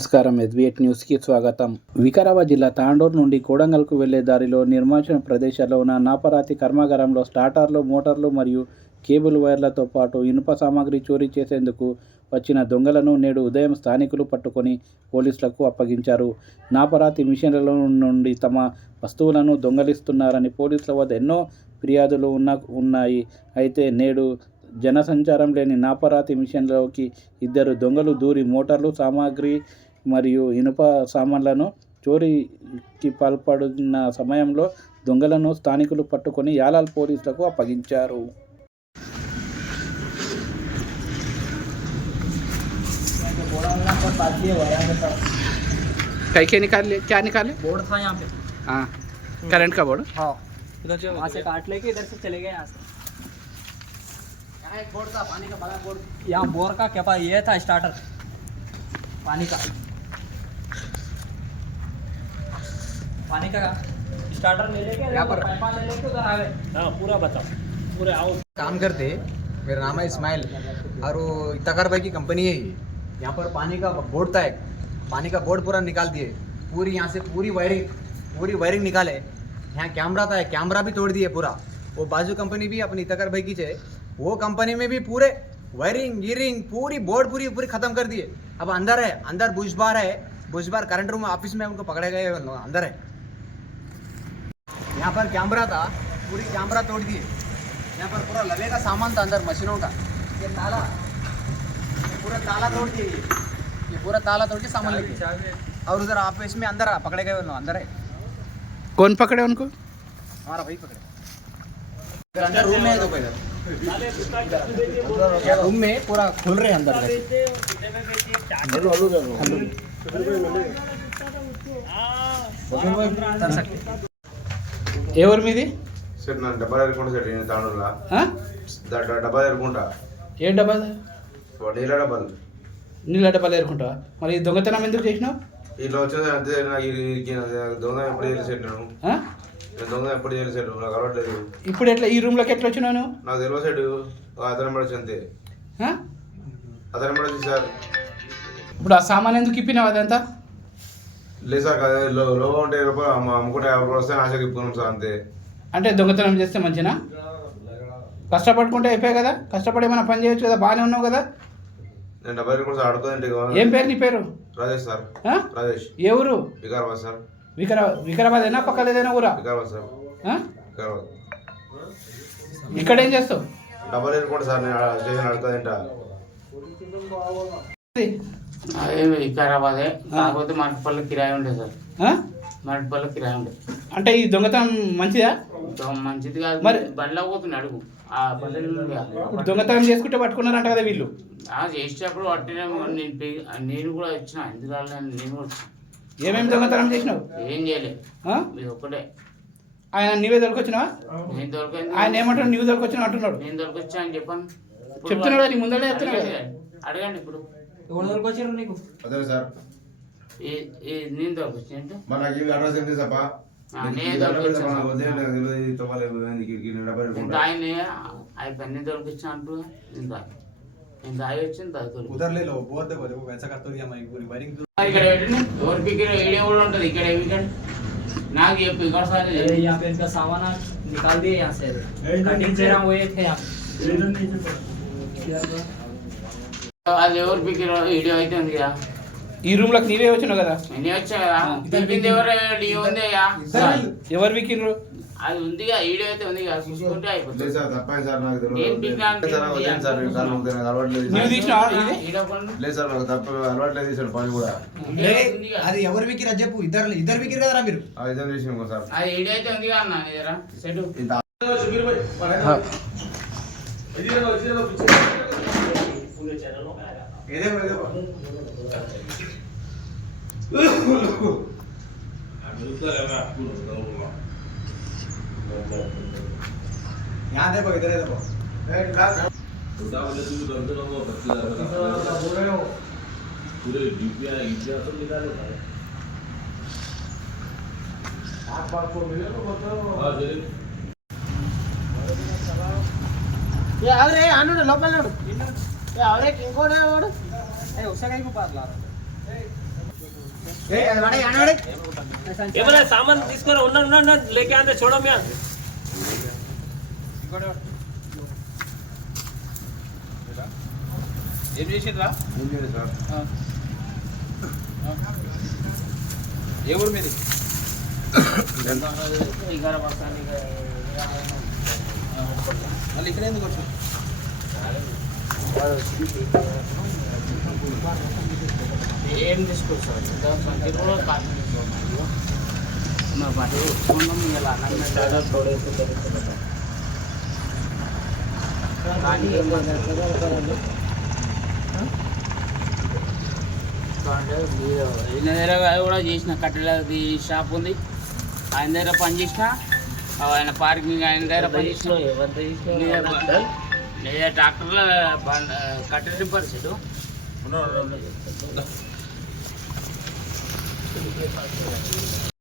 నమస్కారం. ఎస్బీఎట్ న్యూస్కి స్వాగతం. వికారాబాద్ జిల్లా తాండూరు నుండి కోడంగల్కు వెళ్లే దారిలో నిర్మానుష్య ప్రదేశాల్లో ఉన్న నాపరాతి కర్మాగారంలో స్టార్టర్లు, మోటార్లు మరియు కేబుల్ వైర్లతో పాటు ఇనుప సామాగ్రి చోరీ చేసేందుకు వచ్చిన దొంగలను నేడు ఉదయం స్థానికులు పట్టుకొని పోలీసులకు అప్పగించారు. నాపరాతి మిషన్ల నుండి తమ వస్తువులను దొంగలిస్తున్నారని పోలీసుల వద్ద ఎన్నో ఫిర్యాదులు ఉన్నాయి. అయితే నేడు జనసంచారం లేని నాపరాతి మిషన్లోకి ఇద్దరు దొంగలు దూరి మోటార్లు, సామాగ్రి మరియు ఇనుప సామాన్లను చోరీకి పాల్పడుతున్న సమయంలో దొంగలను స్థానికులు పట్టుకొని యాలాల్ పోలీసులకు అప్పగించారు. क्या निकाले? बोर्ड था यहाँ पे। हाँ, करंट का बोर्ड। हाँ, वहाँ से काट लेके इधर से चले गए। यहाँ से एक बोर्ड था, पानी का बड़ा बोर्ड। यहाँ बोर का क्या ये था स्टार्टर पानी का स्टार्टर ले लेके यहाँ पर पाइपा ले लेके उधर आ गए। हाँ, पूरा बताओ, पूरे आओ। काम करते, मेरा नाम है इस्माइल और वो इताकर भाई की कंपनी है ये। यहाँ पर पानी का बोर्ड था, एक पानी का बोर्ड पूरा निकाल दिए, पूरी यहाँ से पूरी वायरिंग निकाले। यहाँ कैमरा था, कैमरा भी तोड़ दिए पूरा। वो बाजू कंपनी भी अपनी इताकर भाई की है, वो कंपनी में भी पूरे वायरिंग गियरिंग पूरी बोर्ड पूरी खत्म कर दिए। अब अंदर बुश बार करंट रूम ऑफिस में उनको पकड़े गए, अंदर है। यहाँ पर कैमरा था, पूरी कैमरा तोड़ दिए। यहाँ पर पूरा लवे का सामान था अंदर, मशीनों का। ये पूरा ताला तोड़ दिए, ये पूरा ताला तोड़ के सामान लेके। और उधर ऑफिस में अंदर पकड़े गए, अंदर है। कौन पकड़े उनको? हमारा भाई पकड़े। अंदर रूम में है, देखो इधर रूम में पूरा खुल रहे अंदर। ఎవరు మీది? సార్ నా డబ్బాలు ఎరుకుంటా సార్, నేను తాండూరులో డబ్బాలు ఎరుకుంటా. ఏ డబ్బా? నీళ్ళ డబ్బాలు. నీళ్ళ డబ్బాలు ఏరుకుంటావా? మరి ఈ దొంగతనం ఎందుకు చేసినావు? ఇట్లా వచ్చింది అంతే. దొంగ ఎప్పుడు చేయలేదు సార్, నేను దొంగ ఎప్పుడు చేయలేదు సార్, నాకు అలవాట్లేదు. ఇప్పుడు ఎట్లా ఈ రూమ్లోకి ఎట్లా వచ్చినావు నువ్వు? నాకు తెలియదు సార్, అతను పడచ్చు అంతే. అతను పడచ్చు సార్. ఇప్పుడు ఆ సామాన్ ఎందుకు ఇప్పినావు అదంతా? లేదు సార్, లోగా ఉంటే అమ్ముకుంటే 50 రూపాయలు వస్తే ఆశకి ఇప్పుకున్నాం సార్, అంతే. అంటే దొంగతనం చేస్తే మంచినా? కష్టపడుకుంటే అయిపోయాయి కదా, కష్టపడి ఏమైనా పని చేయొచ్చు కదా, బాగానే ఉన్నావు కదా. నేను డబ్బా ఎరుకుంటా ఆడుకోదంటే. ఏం పేరు నీ పేరు? రాజేష్ సార్. రాజేష్. ఏ ఊరు? వికారాబాద్ సార్. వికారాబాద్ ఏనా, పక్కన ఏదైనా ఊరా? వికారాబాద్ సార్. వికారాబాద్. ఇక్కడ ఏం చేస్తావు? డబ్బాలు ఎరుకుంటా సార్, నేను స్టేషన్ ఆడుకోదంట. అదే వికారాబాదే, కాకపోతే మట్టిపల్లి కిరాయి ఉండే సార్. మట్టిపల్లి కిరాయి ఉండే. అంటే ఈ దొంగతనం మంచిదా? మంచిది కాదు, మరి బండ్లో పోతుంది అడుగు. ఆ పల్లెలు దొంగతనం చేసుకుంటే పట్టుకున్నారంట కదా వీళ్ళు. చేసేటప్పుడు పట్టిన నేను కూడా వచ్చిన, ఎందుకు నేను కూడా వచ్చిన. ఏమేమి దొంగతనం చేసినావు? ఏం చేయలేదు, ఇది ఒక్కటే. ఆయన నీవే దొరికొచ్చినావా? నేను దొరకండి. ఆయన ఏమంటాడు, నీవు దొరికొచ్చినా అంటున్నాడు. నేను దొరికొచ్చా అని చెప్పాను. చెప్తున్నాడు, నీ ముందరే చెప్తున్నాడు. అడగండి ఇప్పుడు. నీకు అదే సార్, నేను దొరకొచ్చాను. ఆయన పన్నీ దొరికిచ్చా అంటూ నేను దాగి వచ్చింది ఇక్కడ ఎవరి పిక్కిన వీడియో కూడా ఉంటుంది. ఇక్కడ నాకు చెప్పు, ఇక్కడ సార్ यहाँ पे इनका सामान निकाल दिए यहाँ से, कटिंग से वो ये थे यहाँ। అది ఎవరి పిక్కిన వీడియో అయితే ఉంది కదా. ఈ రూమ్ లోకి నీవే వచ్చినావు కదా. నేను వచ్చా కదా, ఉంది ఎవరు వీకిండ్రు? అది ఉంది, వీడియో అయితే ఉంది కదా, చూసుకుంటే అయిపోతుంది. నువ్వు తీసినావా? లేదు సార్, నాకు తప్ప అలవాట్లేదు తీసాడు పని కూడా. అది ఎవరు వికిరా చెప్పు. ఇద్దరు వికిరు కదరా మీరు? ఇద్దరు చేసినాం సార్. అది వీడియో అయితే ఉంది కదా అన్న నీ దగ్గర సెట్. यहाँ देखो, इधर देखो। पूरे यूपीआई इंडिया तो निकाले भाई। आप बात को मिले तो बताओ। हां जी, ये अरे आनो लोकल नोड. ये अरे किंको ने वाడు. ए उसे काही को पास ला. ఏమైనా సామాన్ తీసుకొని ఉన్నా లేకే అంతే చూడమ్యా ఏం చేసిండ్రా ఏ ఊరు మీది మళ్ళీ ఇక్కడ ఎందుకు వచ్చి ఏం తీసుకోరు సార్ సంచి కూడా కాదు మా బండి తెచ్చుకున్నాం ఇలా ఈయన దగ్గర కూడా చేసిన కట్టెలది షాప్ ఉంది ఆయన దగ్గర పని చేసిన ఆయన పార్కింగ్ ఆయన దగ్గర పని చేసిన లేదా ట్రాక్టర్లో కట్టె రిపేర్